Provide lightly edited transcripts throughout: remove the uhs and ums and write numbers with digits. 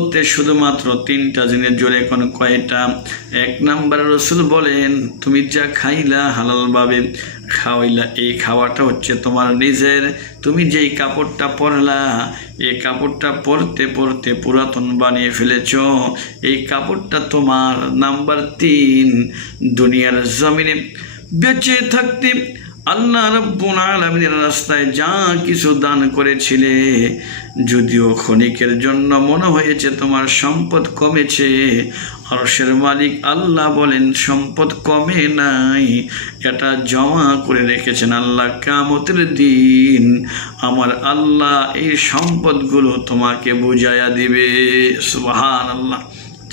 বলতে শুধুমাত্র 3টা জিনিস জোরে কোন কয়টা? 1 নাম্বার রাসূল বলেন তুমি যা খাইলা হালালভাবে খাওয়াইলা, এই খাওয়াটা হচ্ছে তোমার নিজের। তুমি যেই কাপড়টা পরলা, এই কাপড়টা পরতে পরতে পুরাতন বানিয়ে ফেলেছ, এই কাপড়টা তোমার। নাম্বার 3, দুনিয়ার জমিনে বেঁচে থাকতে আল্লাহ রাব্বুল আলামিনের রাস্তায় যা কিছু দান করেছিলে, যদিও ক্ষণিকের জন্য মনে হয়েছে তোমার সম্পদ কমেছে, আরশের মালিক আল্লাহ বলেন সম্পদ কমে নাই, এটা জমা করে রেখেছেন আল্লাহ কিয়ামতের দিন। আমার আল্লাহ এই সম্পদগুলো তোমাকে বুঝাইয়া দিবে। সুবহানাল্লাহ।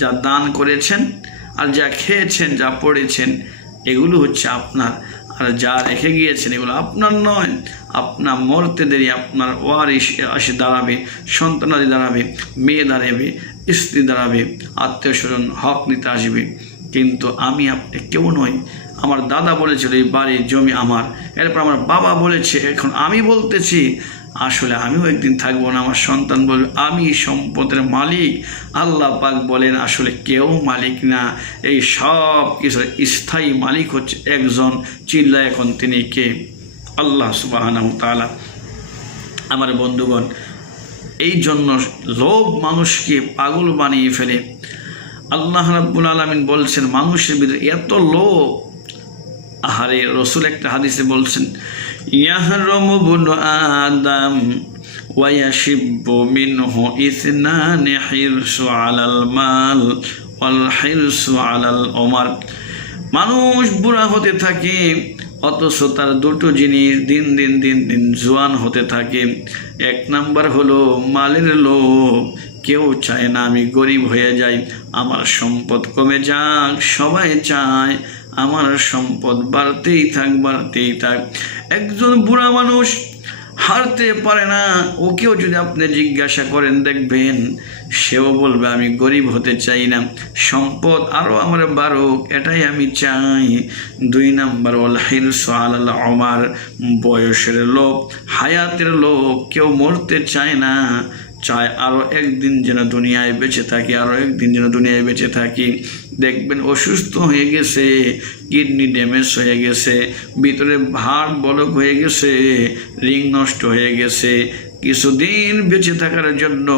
যা দান করেছেন আর যা খেয়েছেন, যা পড়েছেন, এগুলো হচ্ছে আপনার। আর যা রেখে গিয়েছেন এগুলো আপনার নয়। আপনার মরতে দেরি আপনার ওয়ারিশ এসে দাঁড়াবে, সন্তানাদি দাঁড়াবে, মেয়ে দাঁড়াবে, স্ত্রী দাঁড়াবে, আত্মীয় স্বজন হক নিতে আসবে। কিন্তু আমি আপনি কেউ নই। আমার দাদা বলেছিল এই বাড়ি জমি আমার, এরপর আমার বাবা বলেছে, এখন আমি বলতেছি আসলে আমিও একদিন থাকবো না। আমার সন্তান বলবে আমি সম্পদের মালিক। আল্লাহ পাক বলেন আসলে কেউ মালিক না, এই সব কিছু স্থায়ী মালিক হচ্ছে একজন। চিল্লা এখন তিনি কে? আল্লাহ সুবহানাহু তাআলা। আমার বন্ধুগণ, এই জন্য লোভ মানুষকে পাগল বানিয়ে ফেলে। আল্লাহ রাব্বুল আলামিন বলছেন মানুষের ভিতরে এত লোভ। আহারে, রসুল একটা হাদিসে বলছেন ইয়াহরুমু বুনু আদম ওয়া ইয়াশিব্বু মিনহু ইসনানি হিরসু আলাল মাল ওয়াল হিরসু আলাল উমার। মানুষ বুড়া হতে থাকে অথচ তার দুটো জিনিস দিন দিন দিন দিন জোয়ান হতে থাকে। 1 নাম্বার হলো মালের লোভ। কেউ চায় না আমি গরিব হয়ে যাই, আমার সম্পদ কমে যাক। সবাই চায় আমার সম্পদ বাড়তেই থাক, বাড়তেই থাক। একজন বুড়া মানুষ হারতে পারে না, ওকেও যদি আপনি জিজ্ঞাসা করেন দেখবেন সেও বলবে আমি গরিব হতে চাই না, সম্পদ আরও আমার বাড়ুক, এটাই আমি চাই। 2 নাম্বার ওয়াল হিরসু আলাল উমার, বয়সের লোভ, হায়াতের লোভ। কেউ মরতে চায় না, চায় আরও একদিন যেন দুনিয়ায় বেঁচে থাকি, আরও একদিন যেন দুনিয়ায় বেঁচে থাকি। দেখবেন অসুস্থ হয়ে গেছে, কিডনি ড্যামেজ হয়ে গেছে, ভিতরে ভার বলক হয়ে গেছে, রিং নষ্ট হয়ে গেছে। কিছুদিন বেঁচে থাকার জন্য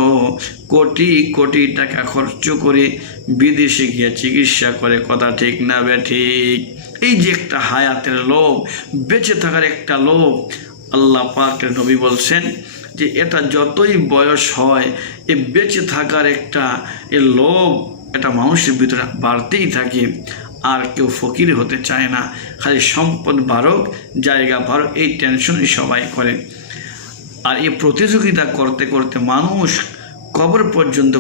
কোটি কোটি টাকা খরচ করে বিদেশে গিয়ে চিকিৎসা করে। কথা ঠিক না বেঠিক? এই যে একটা হায়াতের লোভ, বেঁচে থাকার একটা লোভ, আল্লাহ পাকের নবী বলছেন যে এটা যতই বয়স হয়, এ বেঁচে থাকার একটা লোভ এটা মানুষের ভিতরে বাড়তেই থাকে। আর কেউ ফকির হতে চায় না, খালি সম্পদ বাড়ুক, জায়গা বাড়ুক, এই টেনশনই সবাই করে। আর এই প্রতিযোগিতা করতে করতে মানুষ কবর পর্যন্ত